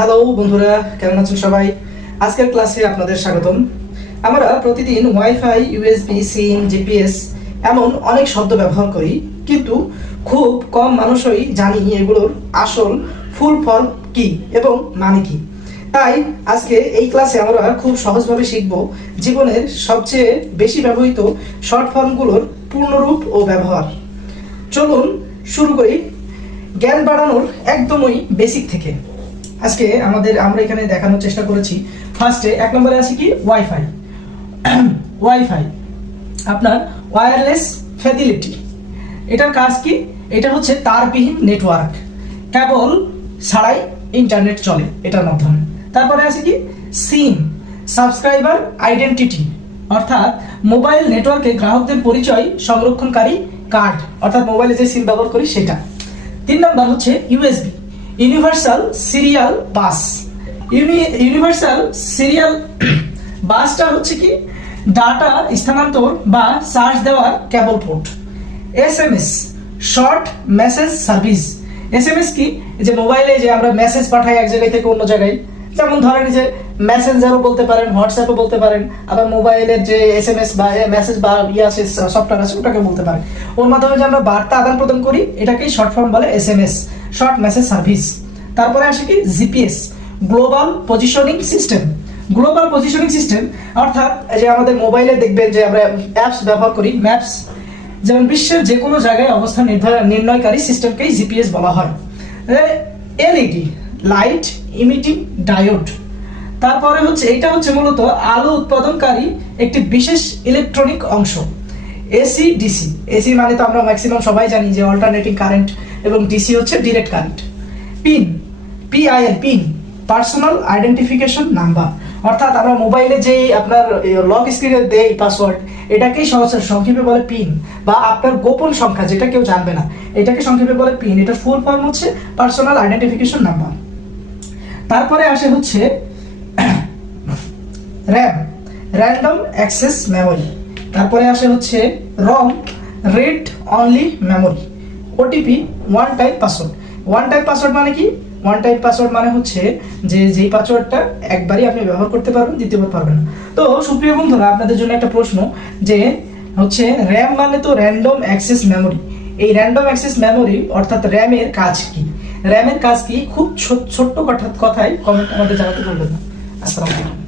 Hello বন্ধুরা, কেমন আছেন সবাই? আজকের ক্লাসে আপনাদের স্বাগতম। আমরা প্রতিদিন ওয়াইফাই, ইউএসবি, সিম, জিপিএস এমন অনেক শব্দ ব্যবহার করি, কিন্তু খুব কম মানুষই জানি এগুলোর আসল ফুল ফর্ম কি এবং মানে কি। তাই আজকে এই ক্লাসে আমরা খুব সহজভাবে শিখব জীবনের সবচেয়ে বেশি ব্যবহৃত শর্ট ফর্মগুলোর পূর্ণরূপ ও ব্যবহার। চলুন শুরু করি জ্ঞান বাড়ানোর একদমই বেসিক থেকে। আজকে আমরা এখানে দেখানোর চেষ্টা করেছি। ফার্স্টে 1 নম্বরে আছে কি ওয়াইফাই। ওয়াইফাই আপনার ওয়্যারলেস ফ্যাসিলিটি। এটার কাজ কি? এটা হচ্ছে তারবিহীন নেটওয়ার্ক, কেবল ছাড়াই ইন্টারনেট চলে এটার মাধ্যমে। তারপরে আছে কি সিম, সাবস্ক্রাইবার আইডেন্টিটি, অর্থাৎ মোবাইল নেটওয়ার্কে গ্রাহকদের পরিচয় সংরক্ষণকারী কার্ড, অর্থাৎ মোবাইলে যে সিম ব্যবহার করি সেটা। 3 নম্বর হচ্ছে USB, universal serial bus. Universal serial বাসটা হচ্ছে কি ডাটা স্থানান্তর বা চার্জ দেওয়ার cable port. SMS, short message service. SMS কি? যে মোবাইলে যে আমরা মেসেজ পাঠাই এক জায়গায় থেকে অন্য জায়গায়, যেমন ধরেন যে মেসেঞ্জারও বলতে পারেন, হোয়াটসঅ্যাপও বলতে পারেন, আবার মোবাইলের যে এসএমএস বা মেসেজ বা আছে সফটওয়্যার আছে ওটাকে বলতে পারেন। ওর মাধ্যমে যে আমরা বার্তা আদান প্রদান করি এটাকেই শর্ট ফর্ম বলে এসএমএস, শর্ট মেসেজ সার্ভিস। তারপরে আসে কি GPS, global positioning system. Global positioning system অর্থাৎ যে আমাদের মোবাইলে দেখবেন যে আমরা অ্যাপস ব্যবহার করি, ম্যাপস, যেমন বিশ্বের যে কোনো জায়গায় অবস্থান নির্ণয়কারী সিস্টেমকেই জিপিএস বলা হয়। LED, light emitting diode. তারপরে হচ্ছে এটা হচ্ছে মূলত আলো উৎপাদনকারী একটি বিশেষ ইলেকট্রনিক অংশ। AC DC. এসি মানে তো আমরা ম্যাক্সিমাম সবাই জানি যে অল্টারনেটিং কারেন্ট, এবং ডিসি হচ্ছে direct current. Pin, PIN, pin personal identification number, অর্থাৎ আমরা মোবাইলে যে আপনার লক স্ক্রিনে দেই পাসওয়ার্ড, এটাকেই সংক্ষেপে বলে পিন, বা আপনার গোপন সংখ্যা যেটা কেউ জানবে না, এটাকে সংক্ষেপে বলে পিন। এটার ফুল ফর্ম হচ্ছে পার্সোনাল আইডেন্টিফিকেশন নাম্বার। তারপরে আসে হচ্ছে র্যাম, র্যান্ডম অ্যাক্সেস মেমোরি। তারপরে আসে হচ্ছে ROM, read only memory. OTP, one time password. One time password মানে কি? ওয়ান টাইম পাসওয়ার্ড মানে হচ্ছে যে যেই পাসওয়ার্ডটা একবারই আপনি ব্যবহার করতে পারবেন, দ্বিতীয়বার পারবেন না। তো সুপ্রিয় বন্ধুরা, আপনাদের জন্য একটা প্রশ্ন, যে হচ্ছে র্যাম মানে তো র্যান্ডম অ্যাক্সেস মেমোরি। এই র্যান্ডম অ্যাক্সেস মেমোরি অর্থাৎ র্যামের কাজ কি? র্যামের কাজ কি? খুব ছোট্ট কথায় কমেন্ট আমাদের জানাতে বলবেন না। আসসালামু আলাইকুম।